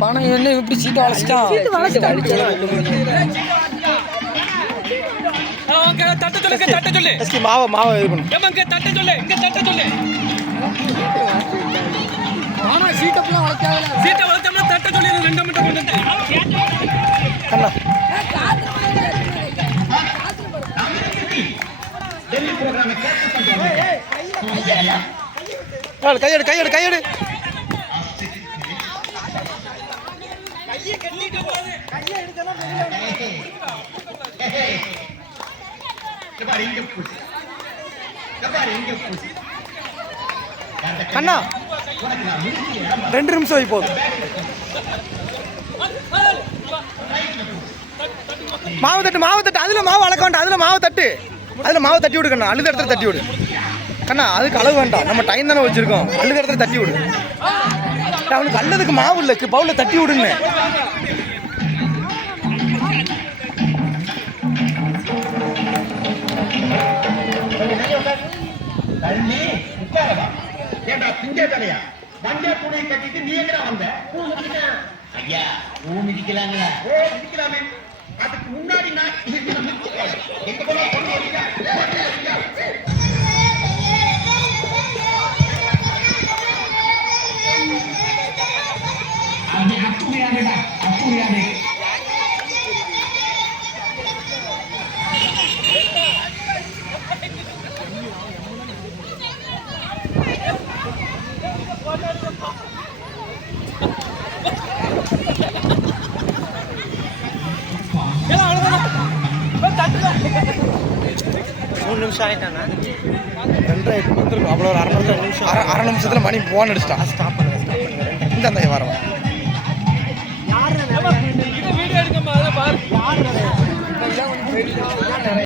பணம் என்ன இப்படி சீட்டு வளைச்சிட்டான். தட்ட சொல்லு மாவை இது பண்ணு. தட்ட சொல்லு இங்க தட்ட சொல்லு. ஆனா சீட்டப்பெல்லாம் வளைக்காத. சீட்டை வளைச்சோம்னா தட்ட சொல்லி 2 மீட்டர் கொண்டு கண்ணா. கையெடு கையெடு கையெடு. அண்ணா 2 நிமிஷம் போதும். மாவு தட்டு அதுல மாவு அளக்க வேண்டாம். அதுல மாவு தட்டி விடு கண்ணா. அழுத இடத்துல தட்டி விடு கண்ணா. அதுக்கு அளவு வேண்டாம். நம்ம டைம் தானே வச்சிருக்கோம். அழுத இடத்துல தட்டி விடு. அவனுக்கு அல்லதுக்கு மாவு இல்லை, பவுல தட்டி விடுன்னு. ஐயா பூ மிதிக்கலாங்களா? மிதிக்கலாமே. அதுக்கு முன்னாடி நான் நிமிஷம் ஆயிட்டானா? 2 வந்துருக்கும். அவ்வளோ ஒரு அரை நிமிஷத்துல மணி போன் அடிச்சிட்டான். ஸ்டாப் பண்ணுங்க. இந்த வரவன் யாரு வீடியோ எடுக்கமா? அதை பாரு.